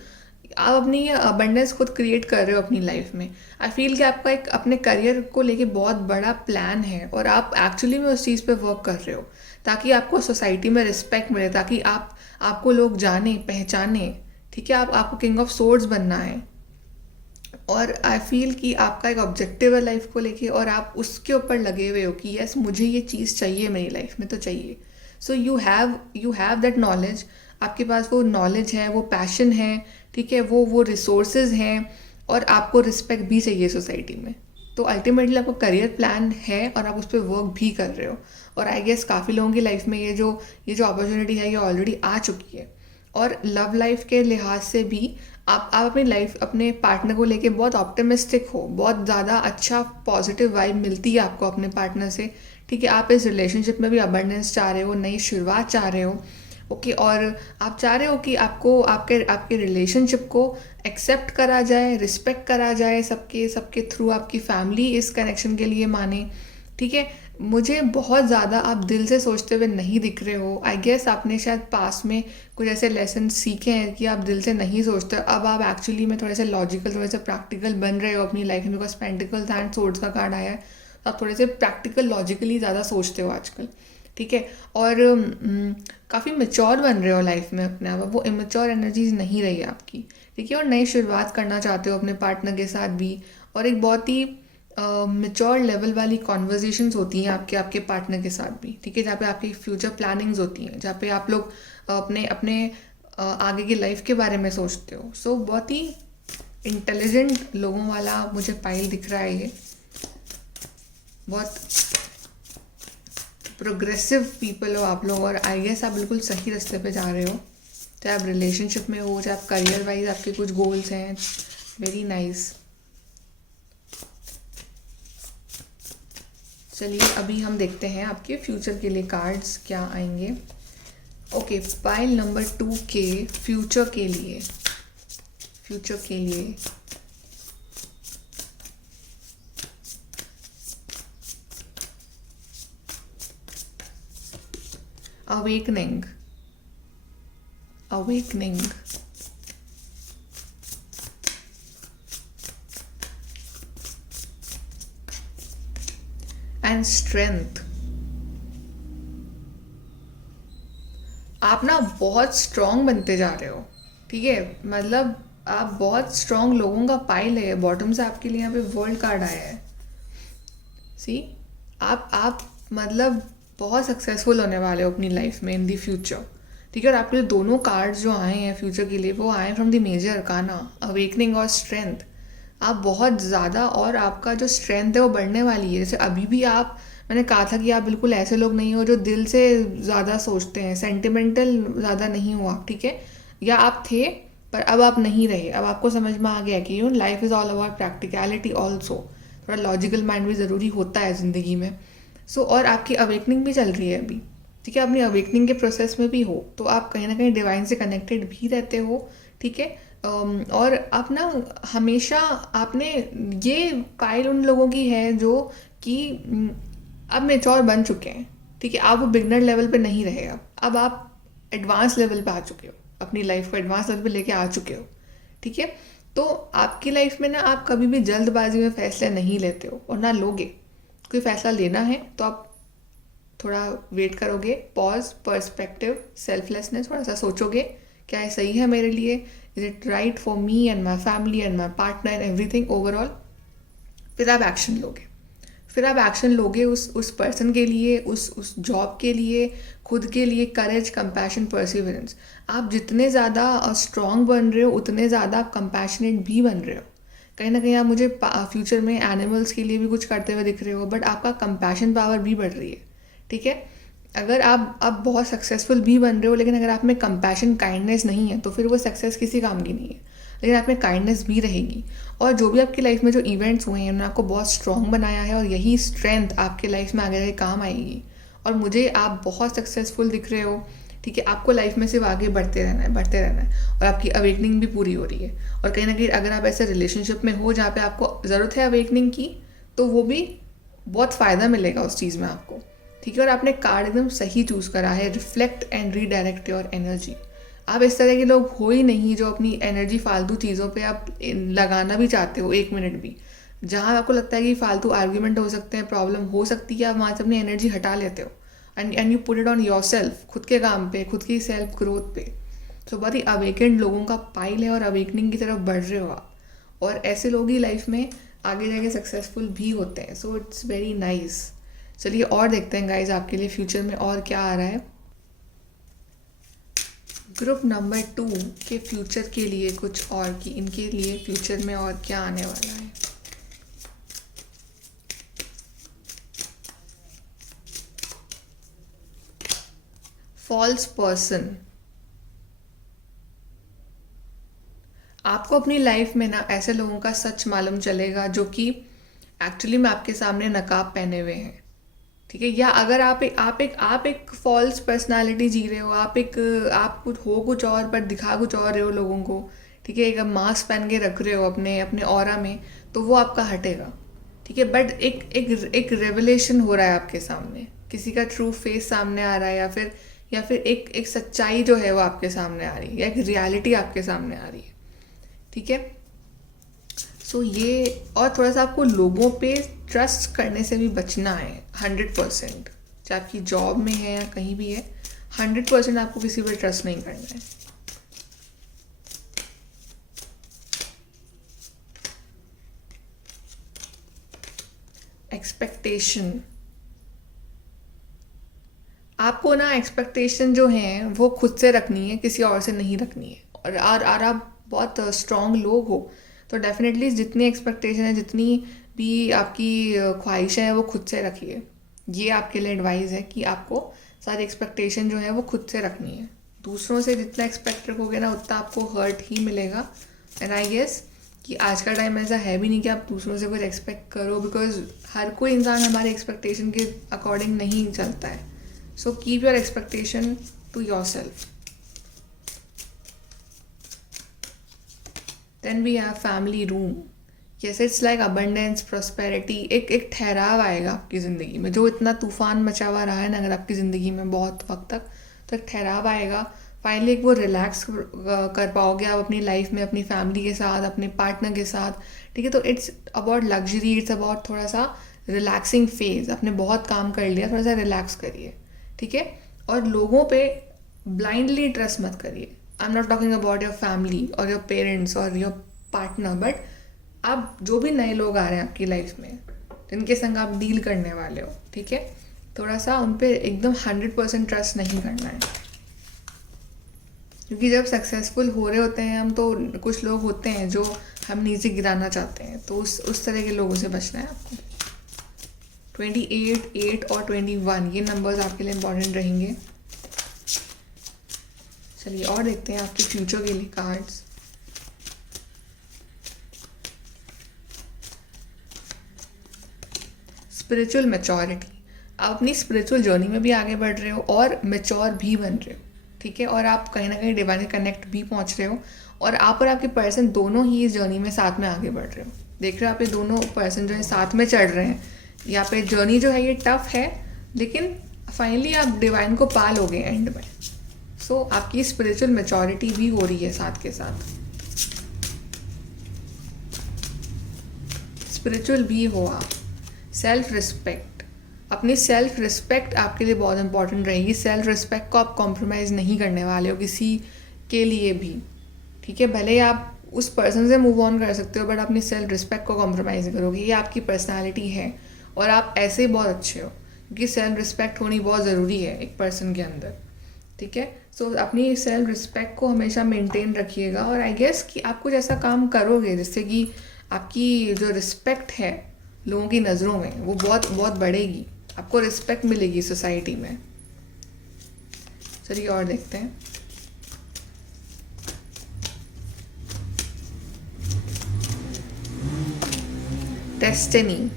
आप अपनी ये अबंडेंस खुद क्रिएट कर रहे हो अपनी लाइफ में. आई फील कि आपका एक अपने करियर को लेके बहुत बड़ा प्लान है और आप एक्चुअली में उस चीज़ पे वर्क कर रहे हो ताकि आपको सोसाइटी में रिस्पेक्ट मिले, ताकि आपको लोग जाने पहचाने. ठीक है, आपको किंग ऑफ सोर्ड्स बनना है और आई फील कि आपका एक ऑब्जेक्टिव है लाइफ को लेके और आप उसके ऊपर लगे हुए हो कि यस मुझे ये चीज़ चाहिए मेरी लाइफ में तो चाहिए. So you have that knowledge. आपके पास वो नॉलेज है, वो पैशन है. ठीक है, वो रिसोर्सेज हैं और आपको रिस्पेक्ट भी चाहिए सोसाइटी में. तो अल्टीमेटली आपको करियर प्लान है और आप उस पर वर्क भी कर रहे हो. और आई गेस काफ़ी लोगों की लाइफ में ये जो अपॉर्चुनिटी है ये ऑलरेडी आ चुकी है. और लव लाइफ के लिहाज से भी आप अपनी लाइफ अपने पार्टनर को लेके बहुत ऑप्टिमिस्टिक हो. बहुत ज़्यादा अच्छा पॉजिटिव वाइब मिलती है आपको अपने पार्टनर से. ठीक है, आप इस रिलेशनशिप में भी अबंडेंस चाह रहे हो, नई शुरुआत चाह रहे हो. ओके, और आप चाह रहे हो कि आपको आपके रिलेशनशिप को एक्सेप्ट करा जाए, रिस्पेक्ट करा जाए, सबके थ्रू आपकी फैमिली इस कनेक्शन के लिए माने. ठीक है, मुझे बहुत ज़्यादा आप दिल से सोचते हुए नहीं दिख रहे हो. आई गेस आपने शायद पास में कुछ ऐसे लेसन सीखे हैं कि आप दिल से नहीं सोचते. अब आप एक्चुअली में थोड़े से लॉजिकल, थोड़े से प्रैक्टिकल बन रहे हो अपनी लाइफ में. बिकॉज पेंटिकल्स एंड सोर्ड्स का कार्ड आया है, तो आप थोड़े से प्रैक्टिकल लॉजिकली ज़्यादा सोचते हो आजकल. ठीक है, और काफ़ी मेच्योर बन रहे हो लाइफ में अपने आप. वो इमेच्योर एनर्जीज नहीं रही है आपकी. ठीक है, और नई शुरुआत करना चाहते हो अपने पार्टनर के साथ भी. और एक बहुत ही मेच्योर लेवल वाली कॉन्वर्जेशंस होती हैं आपके पार्टनर के साथ भी. ठीक है, जहाँ पे आपकी फ्यूचर प्लानिंग्स होती हैं, जहाँ पे आप लोग अपने आगे की लाइफ के बारे में सोचते हो. सो बहुत ही इंटेलिजेंट लोगों वाला मुझे पाइल दिख रहा है ये. बहुत प्रोग्रेसिव पीपल हो आप लोग और आई गेस आप बिल्कुल सही रास्ते पे जा रहे हो. चाहे आप रिलेशनशिप में हो, चाहे आप करियर वाइज आपके कुछ गोल्स हैं. Very nice. चलिए अभी हम देखते हैं आपके फ्यूचर के लिए कार्ड्स क्या आएंगे. ओके, पाइल नंबर 2 के फ्यूचर के लिए awakening and strength. आप ना बहुत स्ट्रॉन्ग बनते जा रहे हो. ठीक है, मतलब आप बहुत स्ट्रॉन्ग लोगों का पाइल है. बॉटम से आपके लिए यहाँ पे वर्ल्ड कार्ड आया है. सी, आप मतलब बहुत सक्सेसफुल होने वाले हो अपनी लाइफ में इन दी फ्यूचर. ठीक है, और आपके लिए दोनों कार्ड्स जो आए हैं फ्यूचर के लिए वो आए from the major arcana, awakening और स्ट्रेंथ. आप बहुत ज़्यादा, और आपका जो स्ट्रेंथ है वो बढ़ने वाली है. जैसे अभी भी मैंने कहा था कि आप बिल्कुल ऐसे लोग नहीं हो जो दिल से ज़्यादा सोचते हैं, सेंटिमेंटल ज़्यादा नहीं हो आप. ठीक है, या आप थे पर अब आप नहीं रहे. अब आपको समझ में आ गया कि life is all about practicality also. थोड़ा लॉजिकल माइंड भी ज़रूरी होता है ज़िंदगी में. सो और आपकी अवेकनिंग भी चल रही है अभी. ठीक है, अपनी अवेकनिंग के प्रोसेस में भी हो तो आप कहीं ना कहीं डिवाइन से कनेक्टेड भी रहते हो. ठीक है, और आप ना हमेशा आपने ये पाइल उन लोगों की है जो कि अब मेच्योर बन चुके हैं. ठीक है, आप वो बिगनर लेवल पे नहीं रहे. अब आप एडवांस लेवल पे आ चुके हो, अपनी लाइफ को एडवांस लेवल पे लेके आ चुके हो. ठीक है, तो आपकी लाइफ में ना आप कभी भी जल्दबाजी में फैसले नहीं लेते हो और ना लोगे. कोई फैसला लेना है तो आप थोड़ा वेट करोगे, पॉज, पर्सपेक्टिव, सेल्फलेसनेस, थोड़ा सा सोचोगे क्या ये सही है मेरे लिए, is it right for me and my family and my partner and everything overall. फिर आप एक्शन लोगे. फिर आप एक्शन लोगे उस पर्सन के लिए, उस जॉब के लिए, खुद के लिए। करेज, कंपैशन, परसिवरेंस। आप जितने ज़्यादा स्ट्रॉन्ग बन रहे हो उतने ज़्यादा आप कंपैशनेट भी बन रहे हो। कहीं ना कहीं आप मुझे फ्यूचर में एनिमल्स के लिए भी कुछ करते हुए दिख रहे हो, बट आपका कंपैशन पावर भी बढ़ रही है। ठीक है, अगर आप बहुत सक्सेसफुल भी बन रहे हो लेकिन अगर आप में कंपैशन, काइंडनेस नहीं है तो फिर वो सक्सेस किसी काम की नहीं है। लेकिन आप में काइंडनेस भी रहेगी, और जो भी आपकी लाइफ में जो इवेंट्स हुए हैं उन्होंने आपको बहुत स्ट्रॉन्ग बनाया है, और यही स्ट्रेंथ आपके लाइफ में आगे जाके काम आएगी। और मुझे आप बहुत सक्सेसफुल दिख रहे हो। ठीक है, आपको लाइफ में सिर्फ आगे बढ़ते रहना है, बढ़ते रहना है, और आपकी अवेकनिंग भी पूरी हो रही है। और कहीं ना कहीं अगर आप ऐसे रिलेशनशिप में हो जहाँ पे आपको ज़रूरत है अवेकनिंग की, तो वो भी बहुत फ़ायदा मिलेगा उस चीज़ में आपको। ठीक है, और आपने कार्ड एकदम सही चूज़ करा है, reflect and redirect your energy. आप इस तरह के लोग हो ही नहीं जो अपनी एनर्जी फालतू चीज़ों पे आप लगाना भी चाहते हो 1 मिनट भी। जहाँ आपको लगता है कि फालतू आर्ग्यूमेंट हो सकते हैं, प्रॉब्लम हो सकती है, आप वहाँ से अपनी एनर्जी हटा लेते हो and you put it on your self, खुद के काम पे, खुद की सेल्फ ग्रोथ पे। तो बहुत ही अवेकेंड लोगों का पाइल है और अवेकनिंग की तरफ बढ़ रहे हो आप, और ऐसे लोग ही लाइफ में आगे जाके सक्सेसफुल भी होते हैं। So it's very nice. चलिए और देखते हैं गाइज आपके लिए फ्यूचर में और क्या आ रहा है। ग्रुप नंबर 2 के फ्यूचर के लिए कुछ और कि इनके लिए फ्यूचर में और क्या आने वाला है। False person. आपको अपनी लाइफ में ना ऐसे लोगों का सच मालूम चलेगा जो कि एक्चुअली में आपके सामने नकाब पहने हुए हैं। ठीक है, या अगर आप एक फॉल्स पर्सनालिटी जी रहे हो, आप कुछ हो कुछ और पर दिखा कुछ और रहे हो लोगों को। ठीक है, एक मास्क पहन के रख रहे हो अपने अपने ऑरा में, तो वो आपका हटेगा। ठीक है, बट एक रेवलेशन हो रहा है आपके सामने, किसी का ट्रू फेस सामने आ रहा है, या फिर एक सच्चाई जो है वो आपके सामने आ रही है, या एक रियलिटी आपके सामने आ रही है। ठीक है, सो ये, और थोड़ा सा आपको लोगों पे ट्रस्ट करने से भी बचना है 100%। चाहे आपकी जॉब में है या कहीं भी है, 100% आपको किसी पर ट्रस्ट नहीं करना है। एक्सपेक्टेशन। आपको ना एक्सपेक्टेशन जो है वो खुद से रखनी है, किसी और से नहीं रखनी है। और आप बहुत स्ट्रांग लोग हो तो डेफिनेटली जितनी एक्सपेक्टेशन है, जितनी भी आपकी ख्वाहिशें हैं, वो खुद से रखिए। ये आपके लिए एडवाइस है कि आपको सारी एक्सपेक्टेशन जो है वो खुद से रखनी है। दूसरों से जितना एक्सपेक्ट रखोगे ना उतना आपको हर्ट ही मिलेगा। एंड आई गेस कि आज का टाइम ऐसा है भी नहीं कि आप दूसरों से कुछ एक्सपेक्ट करो, बिकॉज हर कोई इंसान हमारे एक्सपेक्टेशन के अकॉर्डिंग नहीं चलता है। So keep your expectation to your self. Then we have family room. Yes, it's like abundance, prosperity. एक ठहराव आएगा आपकी ज़िंदगी में, जो इतना तूफान मचा हुआ रहा है ना अगर आपकी ज़िंदगी में बहुत वक्त तक, तो एक ठहराव आएगा। फाइनली एक वो रिलैक्स कर पाओगे आप अपनी लाइफ में, अपनी फैमिली के साथ, अपने पार्टनर के साथ। ठीक है, तो it's about luxury, it's about थोड़ा सा रिलैक्सिंग फेज। आपने बहुत काम कर लिया, थोड़ा सा रिलैक्स करिए। ठीक है, और लोगों पे ब्लाइंडली ट्रस्ट मत करिए। I am not talking about your family और योर पेरेंट्स और योर पार्टनर, बट आप जो भी नए लोग आ रहे हैं आपकी लाइफ में, जिनके संग आप डील करने वाले हो, ठीक है, थोड़ा सा उन पर एकदम 100% ट्रस्ट नहीं करना है। क्योंकि जब सक्सेसफुल हो रहे होते हैं हम, तो कुछ लोग होते हैं जो हम नीचे गिराना चाहते हैं, तो उस तरह के लोगों से बचना है आपको। 28, 8 और 21 ये नंबर्स आपके लिए इम्पॉर्टेंट रहेंगे। चलिए और देखते हैं आपके फ्यूचर के लिए कार्ड्स। Spiritual maturity. आप अपनी स्पिरिचुअल जर्नी में भी आगे बढ़ रहे हो और मैच्योर भी बन रहे हो। ठीक है, और आप कहीं ना कहीं डिवाइन कनेक्ट भी पहुंच रहे हो, और आप और आपके पर्सन दोनों ही इस जर्नी में साथ में आगे बढ़ रहे हो। देख रहे हो आप ये दोनों पर्सन जो है साथ में चढ़ रहे हैं। यहाँ पे जर्नी जो है ये टफ है, लेकिन फाइनली आप डिवाइन को पा लोगे एंड में। सो आपकी स्पिरिचुअल मैच्योरिटी भी हो रही है साथ के साथ। स्पिरिचुअल भी हो आप। Self respect. अपनी सेल्फ रिस्पेक्ट आपके लिए बहुत इंपॉर्टेंट रहेगी। सेल्फ रिस्पेक्ट को आप कॉम्प्रोमाइज़ नहीं करने वाले हो किसी के लिए भी। ठीक है, भले ही आप उस पर्सन से मूव ऑन कर सकते हो, बट अपनी सेल्फ रिस्पेक्ट को कॉम्प्रोमाइज़ करोगे। ये आपकी पर्सनालिटी है, और आप ऐसे ही बहुत अच्छे हो, क्योंकि सेल्फ रिस्पेक्ट होनी बहुत ज़रूरी है एक पर्सन के अंदर, ठीक है। सो अपनी सेल्फ रिस्पेक्ट को हमेशा मेंटेन रखिएगा, और आई गेस कि आप कुछ ऐसा काम करोगे जिससे कि आपकी जो रिस्पेक्ट है लोगों की नज़रों में वो बहुत बहुत बढ़ेगी, आपको रिस्पेक्ट मिलेगी सोसाइटी में। चलिए और देखते हैं। डेस्टिनी,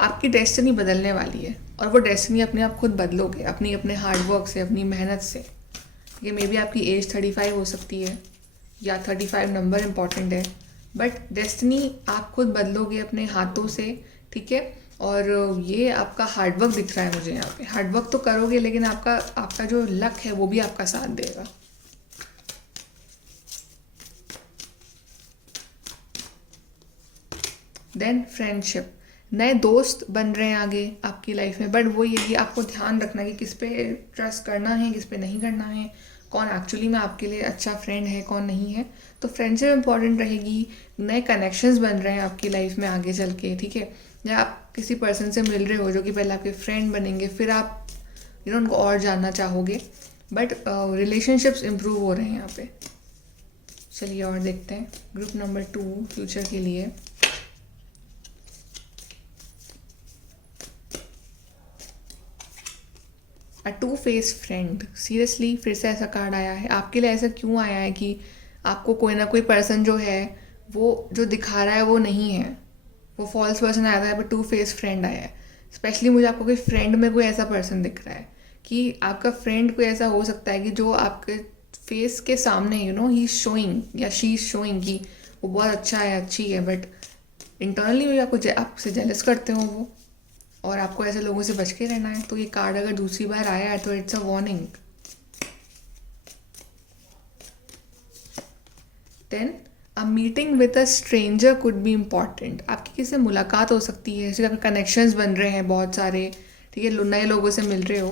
आपकी डेस्टिनी बदलने वाली है, और वो डेस्टिनी अपने आप खुद बदलोगे अपनी अपने हार्डवर्क से, अपनी मेहनत से। ये मे बी आपकी एज 35 हो सकती है, या 35 नंबर इम्पॉर्टेंट है, बट डेस्टिनी आप खुद बदलोगे अपने हाथों से, ठीक है। और ये आपका हार्डवर्क दिख रहा है मुझे यहाँ पे, हार्डवर्क तो करोगे लेकिन आपका आपका जो लक है वो भी आपका साथ देगा। देन फ्रेंडशिप, नए दोस्त बन रहे हैं आगे आपकी लाइफ में, बट वो यही आपको ध्यान रखना कि किस पे ट्रस्ट करना है, किस पे नहीं करना है, कौन एक्चुअली में आपके लिए अच्छा फ्रेंड है, कौन नहीं है। तो फ्रेंडशिप इंपॉर्टेंट रहेगी, नए कनेक्शंस बन रहे हैं आपकी लाइफ में आगे चल के, ठीक है। या आप किसी पर्सन से मिल रहे हो जो कि पहले आपके फ्रेंड बनेंगे, फिर आप उनको और जानना चाहोगे, बट रिलेशनशिप्स इम्प्रूव हो रहे हैं यहाँ पे। चलिए और देखते हैं ग्रुप नंबर 2 फ्यूचर के लिए। अ टू फेस फ्रेंड, सीरियसली फिर से ऐसा कार्ड आया है आपके लिए। ऐसा क्यों आया है कि आपको कोई ना कोई पर्सन जो है वो जो दिखा रहा है वो नहीं है, वो फॉल्स पर्सन आया था, पर टू फेस फ्रेंड आया है। स्पेशली मुझे आपको कोई फ्रेंड में कोई ऐसा पर्सन दिख रहा है कि आपका फ्रेंड कोई ऐसा हो सकता है कि जो आपके फेस के सामने ही शोइंग या शी इज शोइंग कि वो बहुत अच्छा है, अच्छी है, बट इंटरनली भी आपसे जेलस करते हो वो, और आपको ऐसे लोगों से बच के रहना है। तो ये कार्ड अगर दूसरी बार आया है तो it's a warning. Then a meeting with a stranger could be important, आपकी किसी से मुलाकात हो सकती है, जैसे आपके कनेक्शंस बन रहे हैं बहुत सारे, ठीक है, नए लोगों से मिल रहे हो,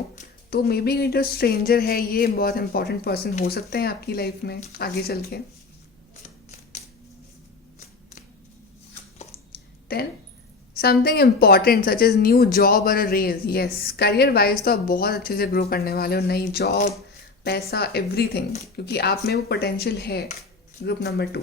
तो मे बी जो स्ट्रेंजर है ये बहुत इंपॉर्टेंट पर्सन हो सकते हैं आपकी लाइफ में आगे चल के। Then something important such as new job और a raise, yes, career wise तो आप बहुत अच्छे से ग्रो करने वाले हो, नई जॉब, पैसा, एवरीथिंग, क्योंकि आप में वो पोटेंशियल है। Group number 2।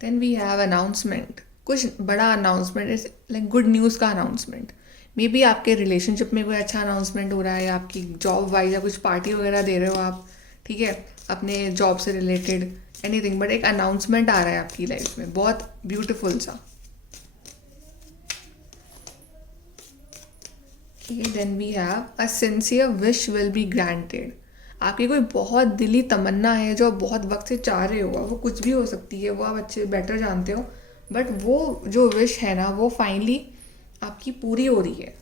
Then we have announcement, कुछ बड़ा अनाउंसमेंट, लाइक गुड न्यूज़ का अनाउंसमेंट। मे बी आपके रिलेशनशिप में कोई अच्छा अनाउंसमेंट हो रहा है, या आपकी जॉब वाइज या कुछ पार्टी वगैरह दे रहे हो आप, ठीक है, अपने जॉब से रिलेटेड एनीथिंग, बट एक अनाउंसमेंट आ रहा है आपकी लाइफ में बहुत ब्यूटीफुल सा। Then we have a sincere wish will be granted, आपकी कोई बहुत दिली तमन्ना है जो आप बहुत वक्त से चाह रहे हो, वो कुछ भी हो सकती है, वो आप अच्छे बेटर जानते हो, बट वो जो विश है ना वो फाइनली आपकी पूरी हो रही है,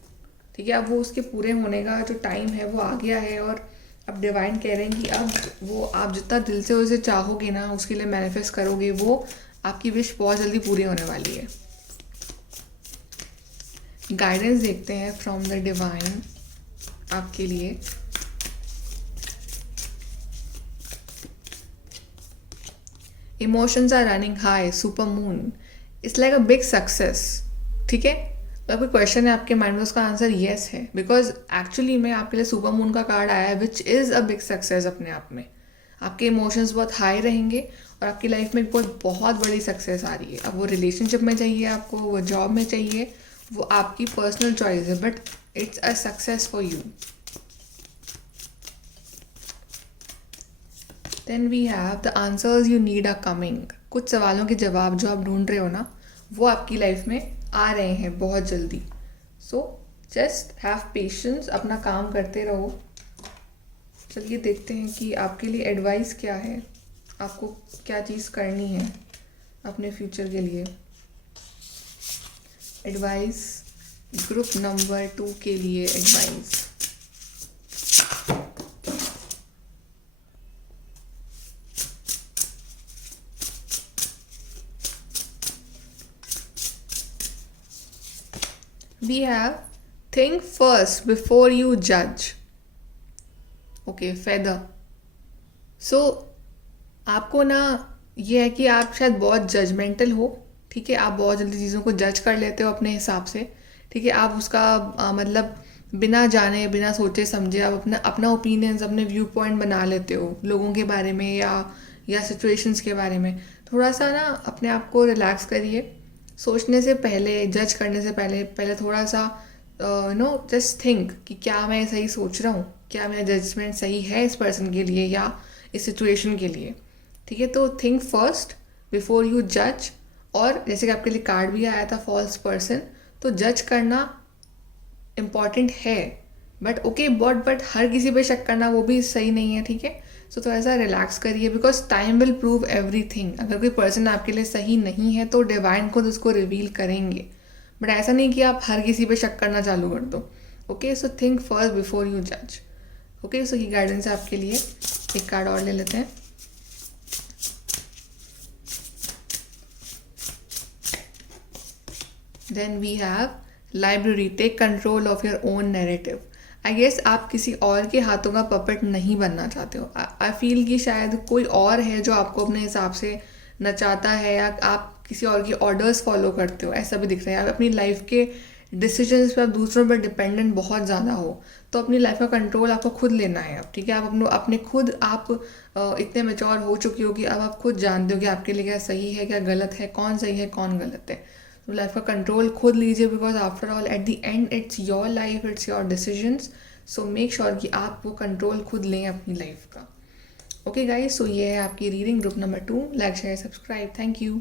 ठीक है। अब वो उसके पूरे होने का जो टाइम है वो आ गया है, और अब डिवाइन कह रहे हैं कि अब वो आप जितना दिल से उसे चाहोगे ना, उसके लिए मैनिफेस्ट करोगे, वो आपकी विश बहुत जल्दी पूरी होने वाली है। गाइडेंस देखते हैं फ्रॉम द डिवाइन आपके लिए। Emotions are running high, super moon, it's like a big success, ठीक है। अगर कोई क्वेश्चन है आपके माइंड में, उसका आंसर येस है, बिकॉज एक्चुअली में आपके लिए सुपर मून का कार्ड आया है which is a big success. अपने आप में आपके इमोशंस बहुत हाई रहेंगे, और आपकी लाइफ में बहुत बड़ी सक्सेस आ रही है। अब वो रिलेशनशिप में चाहिए आपको, वो जॉब में चाहिए, वो आपकी पर्सनल चॉइस है, but it's a success for you. Then we have the answers you need are coming, कुछ सवालों के जवाब जो आप ढूंढ रहे हो ना वो आपकी लाइफ में आ रहे हैं बहुत जल्दी। सो जस्ट हैव पेशेंस, अपना काम करते रहो। चलिए देखते हैं कि आपके लिए एडवाइस क्या है, आपको क्या चीज़ करनी है अपने फ्यूचर के लिए। एडवाइस ग्रुप नंबर 2 के लिए advice. We have think first before you judge. Okay, feather. So आपको ना ये है कि आप शायद बहुत जजमेंटल हो, ठीक है, आप बहुत जल्दी चीज़ों को जज कर लेते हो अपने हिसाब से। ठीक है, आप उसका मतलब बिना जाने बिना सोचे समझे आप अपना अपना ओपिनियंस, अपने व्यू पॉइंट बना लेते हो लोगों के बारे में या सिचुएशंस के बारे में। थोड़ा सा ना अपने आप को रिलैक्स करिए, सोचने से पहले, जज करने से पहले पहले थोड़ा सा जस्ट थिंक कि क्या मैं सही सोच रहा हूँ, क्या मेरा जजमेंट सही है इस पर्सन के लिए या इस सिचुएशन के लिए। ठीक है, तो थिंक फर्स्ट बिफोर यू जज। और जैसे कि आपके लिए कार्ड भी आया था फॉल्स पर्सन, तो जज करना इम्पॉर्टेंट है, बट हर किसी पे शक करना वो भी सही नहीं है। ठीक है, सो थोड़ा सा रिलैक्स करिए, because time will prove everything. अगर कोई पर्सन आपके लिए सही नहीं है तो डिवाइन खुद उसको रिवील करेंगे, बट ऐसा नहीं कि आप हर किसी पे शक करना चालू कर दो। Okay, so think first before you जज। ओके, सो ये गाइडेंस है आपके लिए। एक कार्ड और ले लेते हैं। Then we have library, take control of your own narrative. I guess आप किसी और के हाथों का पपेट नहीं बनना चाहते हो। आई फील कि शायद कोई और है जो आपको अपने हिसाब से नचाता है, या आप किसी और के ऑर्डर्स फॉलो करते हो, ऐसा भी दिख रहा है। आप अपनी लाइफ के डिसीजंस पे आप दूसरों पर डिपेंडेंट बहुत ज़्यादा हो, तो अपनी लाइफ का कंट्रोल आपको खुद लेना है अब। ठीक है, आप अपने खुद आप इतने मैच्योर हो चुकी हो कि अब आप खुद जानते हो कि आपके लिए क्या सही है, क्या गलत है, कौन सही है कौन गलत है। तो लाइफ का कंट्रोल खुद लीजिए, because after all at the end it's your life, it's your decisions. So make sure कि आप वो कंट्रोल खुद लें अपनी लाइफ का। ओके गाइज, सो ये है आपकी reading group number 2। Like share subscribe, thank you.